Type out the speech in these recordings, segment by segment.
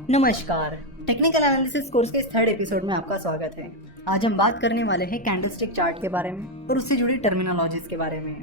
नमस्कार। Technical analysis course के इस थर्ड एपिसोड में आपका स्वागत है। आज हम बात करने वाले हैं कैंडलस्टिक चार्ट के बारे में और उससे जुड़ी टर्मिनोलॉजीज के बारे में।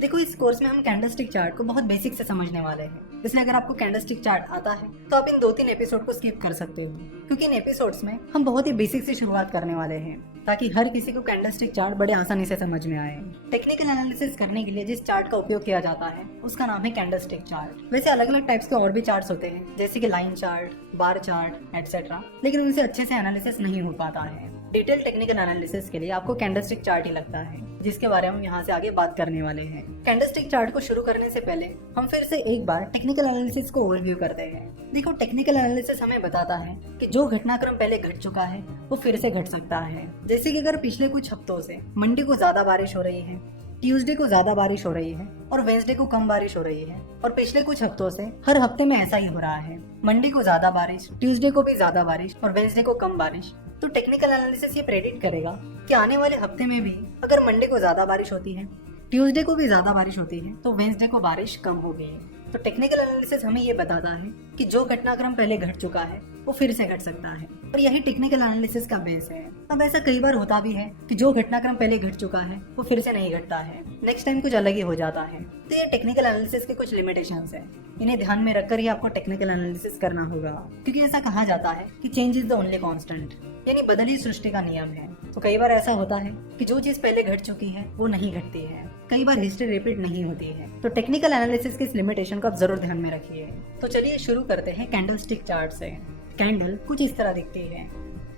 देखो, इस कोर्स में हम कैंडलस्टिक चार्ट को बहुत बेसिक से समझने वाले हैं। इसलिए अगर आपको कैंडलस्टिक चार्ट आता है तो आप इन 2-3 एपिसोड को स्किप कर सकते हो, क्योंकि इन एपिसोड्स में हम बहुत ही बेसिक से शुरुआत करने वाले हैं ताकि हर किसी को कैंडलस्टिक चार्ट बड़े आसानी से समझ में आए। टेक्निकल एनालिसिस करने के लिए जिस चार्ट का उपयोग किया जाता है उसका नाम है कैंडलस्टिक चार्ट। वैसे अलग अलग टाइप्स के और भी चार्ट्स होते हैं, जैसे कि line chart, bar chart etcetera, लेकिन उनसे अच्छे से एनालिसिस नहीं हो पाता है। डिटेल टेक्निकल एनालिसिस के लिए आपको कैंडलस्टिक चार्ट ही लगता है, जिसके बारे में हम यहाँ से आगे बात करने वाले हैं। कैंडलस्टिक चार्ट को शुरू करने से पहले हम फिर से एक बार टेक्निकल एनालिसिस को ओवरव्यू करते हैं। देखो, टेक्निकल एनालिसिस हमें बताता है कि जो घटनाक्रम पहले घट चुका है वो फिर से घट सकता है। जैसे कि अगर पिछले कुछ हफ्तों से मंडे को ज्यादा बारिश हो रही है, ट्यूसडे को ज्यादा बारिश हो रही है और वेंसडे को कम बारिश हो रही है, और पिछले कुछ हफ्तों से हर हफ्ते में ऐसा ही हो रहा है, मंडे को ज्यादा बारिश, ट्यूसडे को भी ज्यादा बारिश और वेंसडे को कम बारिश, तो टेक्निकल एनालिसिस ये प्रेडिक्ट करेगा कि आने वाले हफ्ते में भी अगर मंडे को ज्यादा बारिश होती है, ट्यूसडे को भी ज्यादा बारिश होती है, तो वेंसडे को बारिश कम होगी। तो टेक्निकल एनालिसिस हमें ये बताता है कि जो घटनाक्रम पहले घट चुका है वो फिर से घट सकता है, और यही टेक्निकल एनालिसिस का बेस है। अब ऐसा कई बार होता भी है कि जो घटनाक्रम पहले घट चुका है वो फिर से नहीं घटता है, नेक्स्ट टाइम कुछ अलग ही हो जाता है। तो ये टेक्निकल एनालिसिस के कुछ लिमिटेशंस है, इन्हें ध्यान में रखकर ही आपको टेक्निकल एनालिसिस करना होगा, क्योंकि ऐसा कहा जाता है कि change is the only constant, यानी बदल ही सृष्टि का नियम है। तो कई बार ऐसा होता है कि जो चीज पहले घट चुकी है वो नहीं घटती है, कई बार हिस्ट्री रिपीट नहीं होती है। तो टेक्निकल एनालिसिस के इस लिमिटेशन को आप जरूर ध्यान में रखिए। तो चलिए शुरू करते हैं कैंडलस्टिक चार्ट से। कैंडल कुछ इस तरह दिखती है।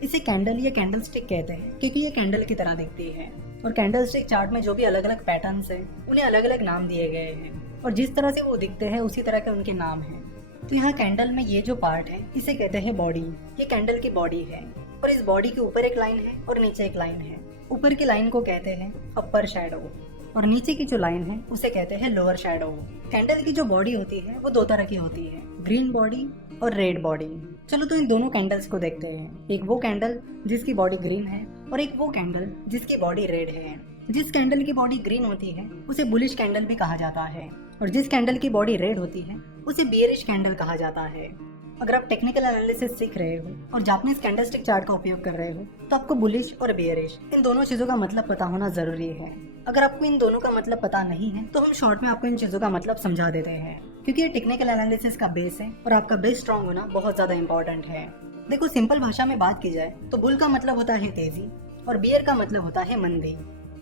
इसे कैंडल या कैंडलस्टिक कहते हैं क्योंकि ये कैंडल की तरह दिखती है, और कैंडलस्टिक चार्ट में जो भी अलग अलग पैटर्न्स हैं उन्हें अलग अलग नाम दिए गए हैं, और जिस तरह से वो दिखते हैं उसी तरह के उनके नाम हैं। तो यहाँ कैंडल में ये जो पार्ट है इसे कहते हैं बॉडी। ये कैंडल की बॉडी है, और इस बॉडी के ऊपर एक लाइन है और नीचे एक लाइन है। ऊपर की लाइन को कहते हैं अपर शैडो, और नीचे की जो लाइन है उसे कहते हैं लोअर शैडो। कैंडल की जो बॉडी होती है वो 2 तरह की होती है, ग्रीन बॉडी और रेड बॉडी। चलो तो इन दोनों कैंडल्स को देखते हैं। एक वो कैंडल जिसकी बॉडी ग्रीन है और एक वो कैंडल जिसकी बॉडी रेड है। जिस कैंडल की बॉडी ग्रीन होती है उसे बुलिश कैंडल भी कहा जाता है, और जिस कैंडल की बॉडी रेड होती है उसे बियरिश कैंडल कहा जाता है। अगर आप टेक्निकल एनालिसिस सीख रहे हो और जापानीज कैंडलस्टिक चार्ट का उपयोग कर रहे हो तो आपको बुलिश और बियरिश इन दोनों चीजों का मतलब पता होना जरूरी है। अगर आपको इन दोनों का मतलब पता नहीं है तो हम शॉर्ट में आपको इन चीजों का मतलब समझा देते हैं, क्योंकि ये टेक्निकल एनालिसिस का बेस है और आपका बेस स्ट्रॉन्ग होना बहुत ज्यादा इंपॉर्टेंट है। देखो, सिंपल भाषा में बात की जाए तो बुल का मतलब होता है तेजी और बियर का मतलब होता है मंदी।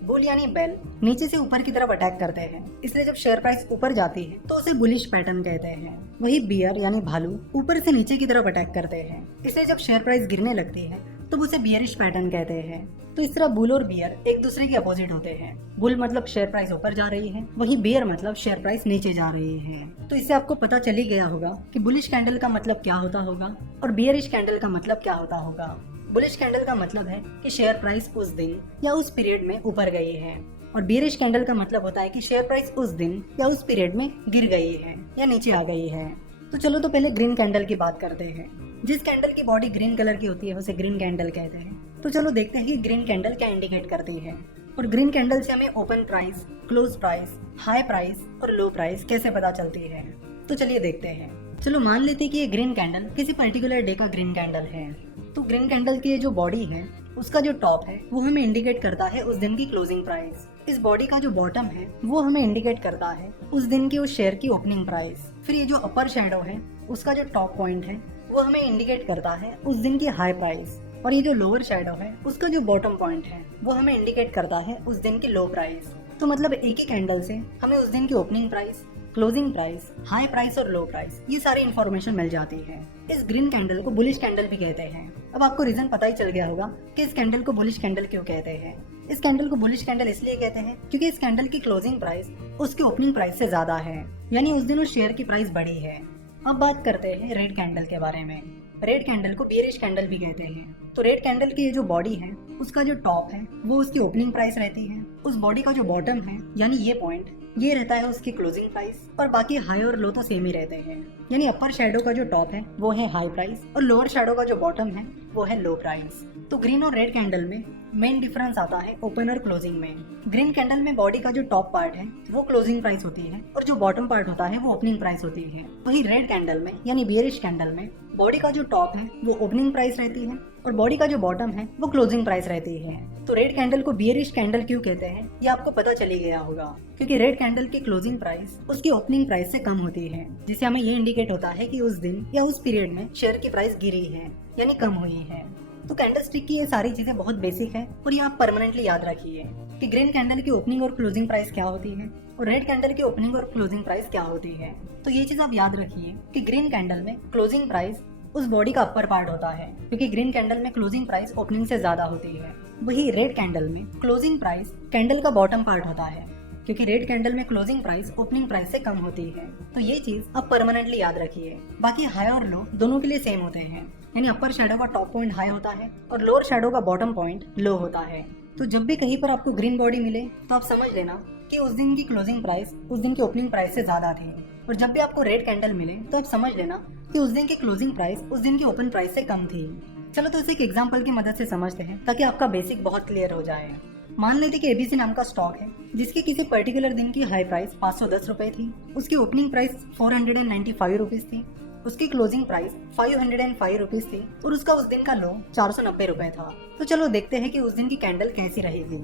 बुल यानी बेल नीचे से ऊपर की तरफ अटैक करते हैं, इसलिए जब शेयर प्राइस ऊपर जाती है तो उसे बुलिश पैटर्न कहते हैं। वही बियर यानी भालू ऊपर से नीचे की तरफ अटैक करते हैं, इसलिए जब शेयर प्राइस गिरने लगती है तो उसे बियरिश पैटर्न कहते हैं। तो इस तरह बुल और बियर एक दूसरे के अपोजिट होते हैं। बुल मतलब शेयर प्राइस ऊपर जा रही है, वही बियर मतलब शेयर प्राइस नीचे जा रही है। तो इससे आपको पता चल ही गया होगा कि बुलिश कैंडल का मतलब क्या होता होगा और बियरिश कैंडल का मतलब क्या होता होगा। बुलिश कैंडल का मतलब है कि शेयर प्राइस उस दिन या उस पीरियड में ऊपर गई है, और बियरिश कैंडल का मतलब होता है कि शेयर प्राइस उस दिन या उस पीरियड में गिर गई है या नीचे आ गई है। तो चलो तो पहले ग्रीन कैंडल की बात करते हैं। जिस कैंडल की बॉडी ग्रीन कलर की होती है उसे ग्रीन कैंडल कहते हैं। तो चलो देखते हैं कि ग्रीन कैंडल क्या इंडिकेट करती है, और ग्रीन कैंडल से हमें open price, close price, high price और लो प्राइस कैसे पता चलती है। तो चलिए देखते हैं। चलो मान लेते हैं कि ये ग्रीन कैंडल किसी पर्टिकुलर डे का ग्रीन कैंडल है। तो ग्रीन कैंडल की ये जो बॉडी है उसका जो टॉप है वो हमें इंडिकेट करता है उस दिन की क्लोजिंग प्राइस। इस बॉडी का जो बॉटम है वो हमें इंडिकेट करता है उस दिन की उस शेयर की ओपनिंग प्राइस। फिर ये जो अपर शैडो है उसका जो टॉप पॉइंट है वो हमें इंडिकेट करता है उस दिन की हाई प्राइस, और ये जो लोअर शैडो है उसका जो बॉटम पॉइंट है वो हमें इंडिकेट करता है उस दिन की लो प्राइस। तो मतलब एक ही कैंडल से हमें उस दिन की opening price, closing price, high price और लो प्राइस ये सारी इन्फॉर्मेशन मिल जाती है। इस ग्रीन कैंडल को बुलिश कैंडल भी कहते हैं। अब आपको रीजन पता ही चल गया होगा कि इस कैंडल को बुलिश कैंडल क्यों कहते हैं। इस कैंडल को बुलिश कैंडल इसलिए कहते हैं क्योंकि इस कैंडल की क्लोजिंग प्राइस उसकी ओपनिंग प्राइस से ज्यादा है, यानी उस दिन उस शेयर की प्राइस बड़ी है। अब बात करते हैं रेड कैंडल के बारे में। रेड कैंडल को बियरिश कैंडल भी कहते हैं। तो रेड कैंडल की ये जो बॉडी है उसका जो टॉप है वो उसकी ओपनिंग प्राइस रहती है, उस बॉडी का जो बॉटम है यानी ये पॉइंट ये रहता है उसकी क्लोजिंग प्राइस, और बाकी हाई और लो तो सेम ही रहते हैं। यानी अपर शैडो का जो टॉप है वो है हाई प्राइस और लोअर शैडो का जो बॉटम है वो है लो प्राइस। तो ग्रीन और रेड कैंडल में मेन डिफरेंस आता है ओपन और क्लोजिंग में। ग्रीन कैंडल में बॉडी का जो टॉप पार्ट है वो क्लोजिंग प्राइस होती है और जो बॉटम पार्ट होता है वो ओपनिंग प्राइस होती है। वही रेड कैंडल में यानी बियरिश कैंडल में बॉडी का जो टॉप है वो ओपनिंग प्राइस रहती है और बॉडी का जो बॉटम है वो क्लोजिंग प्राइस रहती है। तो रेड कैंडल को बियरिश कैंडल क्यों कहते हैं ये आपको पता चली गया होगा, क्योंकि रेड कैंडल की क्लोजिंग प्राइस उसकी ओपनिंग प्राइस से कम होती है, जिससे हमें ये इंडिकेट होता है कि उस दिन या उस पीरियड में शेयर की प्राइस गिरी है यानी कम हुई है। तो कैंडलस्टिक की ये सारी चीजें बहुत बेसिक है और ये आप परमानेंटली याद रखिए कि ग्रीन कैंडल की ओपनिंग और क्लोजिंग प्राइस क्या होती है और रेड कैंडल की ओपनिंग और क्लोजिंग प्राइस क्या होती है। तो ये चीज आप याद रखिए कि ग्रीन कैंडल में क्लोजिंग प्राइस उस बॉडी का अपर पार्ट होता है, क्योंकि ग्रीन कैंडल में क्लोजिंग प्राइस ओपनिंग से ज्यादा होती है। वही रेड कैंडल में क्लोजिंग प्राइस कैंडल का बॉटम पार्ट होता है, क्योंकि रेड कैंडल में क्लोजिंग प्राइस ओपनिंग प्राइस से कम होती है। तो ये चीज आप परमानेंटली याद रखिए। बाकी हाई और लो दोनों के लिए सेम होते हैं, यानी अपर शैडो का टॉप पॉइंट हाई होता है और लोअर शैडो का बॉटम पॉइंट लो होता है। तो जब भी कहीं पर आपको ग्रीन बॉडी मिले तो आप समझ लेना कि उस दिन की क्लोजिंग प्राइस उस दिन की ओपनिंग प्राइस से ज्यादा थी, और जब भी आपको रेड कैंडल मिले तो आप समझ लेना कि उस दिन की क्लोजिंग प्राइस उस दिन की ओपन प्राइस से कम थी। चलो तो इसे एक एग्जांपल की मदद से समझते हैं ताकि आपका बेसिक बहुत क्लियर हो जाए। मान लेते कि एबीसी नाम का स्टॉक है जिसकी किसी पर्टिकुलर दिन की हाई प्राइस 510 रुपए थी, उसकी ओपनिंग प्राइस 495 रुपीज थी, उसकी क्लोजिंग प्राइस 505 रुपीज थी और उसका उस दिन का लो 490 रुपए था। तो चलो देखते हैं कि उस दिन की कैंडल कैसी रहेगी।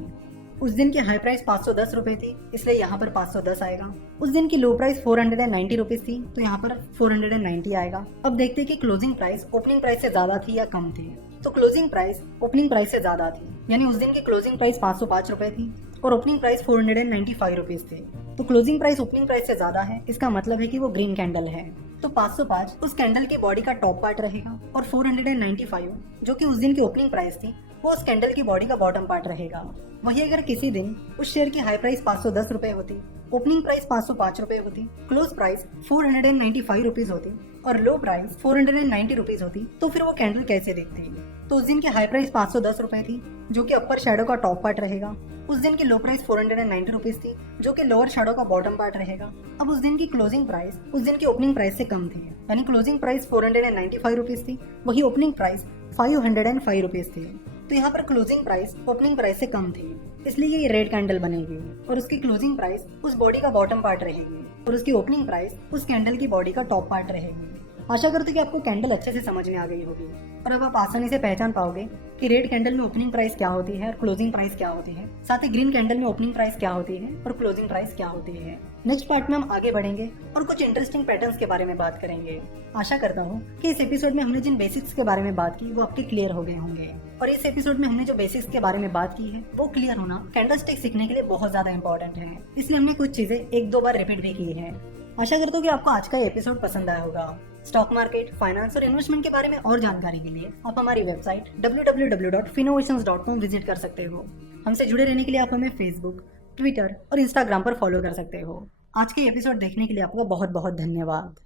उस दिन की हाई प्राइस 510 रुपए थी, इसलिए यहाँ पर 510 आएगा। उस दिन की लो प्राइस 490 रुपीज थी, तो यहाँ पर 490 आएगा। अब देखते हैं कि क्लोजिंग प्राइस ओपनिंग प्राइस से ज्यादा थी या कम थी। तो क्लोजिंग प्राइस ओपनिंग प्राइस से ज्यादा थी, यानी उस दिन की क्लोजिंग प्राइस 505 रुपए थी और ओपनिंग प्राइस 495 रुपीज थी। तो क्लोजिंग प्राइस ओपनिंग प्राइस से ज्यादा है, इसका मतलब है कि वो ग्रीन कैंडल है। तो 505 उस कैंडल की बॉडी का टॉप पार्ट रहेगा और 495 जो कि उस दिन की ओपनिंग प्राइस थी वो उस कैंडल की बॉडी का बॉटम पार्ट रहेगा। वही अगर किसी दिन उस शेयर की हाई प्राइस 510 रुपए होती, ओपनिंग प्राइस 505 रुपए होती, क्लोज प्राइस 495 रुपीज होती और लो प्राइस 490 रुपीज होती, तो फिर वो कैंडल कैसे दिखती? तो उस दिन की हाई प्राइस 510 रुपए थी जो कि अपर शैडो का टॉप पार्ट रहेगा। उस दिन की लो प्राइस 490 रुपीज थी जो कि लोअर शैडो का बॉटम पार्ट रहेगा। अब उस दिन की क्लोजिंग प्राइस उस दिन की ओपनिंग प्राइस से कम थी, यानी क्लोजिंग प्राइस 495 रुपीज थी, वही ओपनिंग प्राइस 505 रुपीज थी। तो यहाँ पर क्लोजिंग प्राइस ओपनिंग प्राइस से कम थी, इसलिए ये रेड कैंडल बनेगी और उसकी क्लोजिंग प्राइस उस बॉडी का बॉटम पार्ट रहेगी और उसकी ओपनिंग प्राइस उस कैंडल की बॉडी का टॉप पार्ट रहेगी। आशा करते कि आपको कैंडल अच्छे से समझ में आ गई होगी और अब आप आसानी से पहचान पाओगे कि रेड कैंडल में ओपनिंग प्राइस क्या होती है और क्लोजिंग प्राइस क्या होती है, साथ ही ग्रीन कैंडल में ओपनिंग प्राइस क्या होती है और क्लोजिंग प्राइस क्या होती है। नेक्स्ट पार्ट में हम आगे बढ़ेंगे और कुछ इंटरेस्टिंग पैटर्न्स के बारे में बात करेंगे। आशा करता हूँ कि इस एपिसोड में हमने जिन बेसिक्स के बारे में बात की वो आपके क्लियर हो गए होंगे, और इस एपिसोड में हमने जो बेसिक्स के बारे में बात की है वो क्लियर होना कैंडलस्टिक सीखने के लिए बहुत ज्यादा इंपॉर्टेंट है, इसलिए हमने कुछ चीजें एक दो बार रिपीट भी की है। आशा करता हूँ कि आपको आज का एपिसोड पसंद आया होगा। स्टॉक मार्केट, फाइनेंस और इन्वेस्टमेंट के बारे में और जानकारी के लिए आप हमारी वेबसाइट www.finnovations.com विजिट कर सकते हो। हमसे जुड़े रहने के लिए आप हमें फेसबुक, ट्विटर और इंस्टाग्राम पर फॉलो कर सकते हो। आज के एपिसोड देखने के लिए आपका बहुत बहुत धन्यवाद।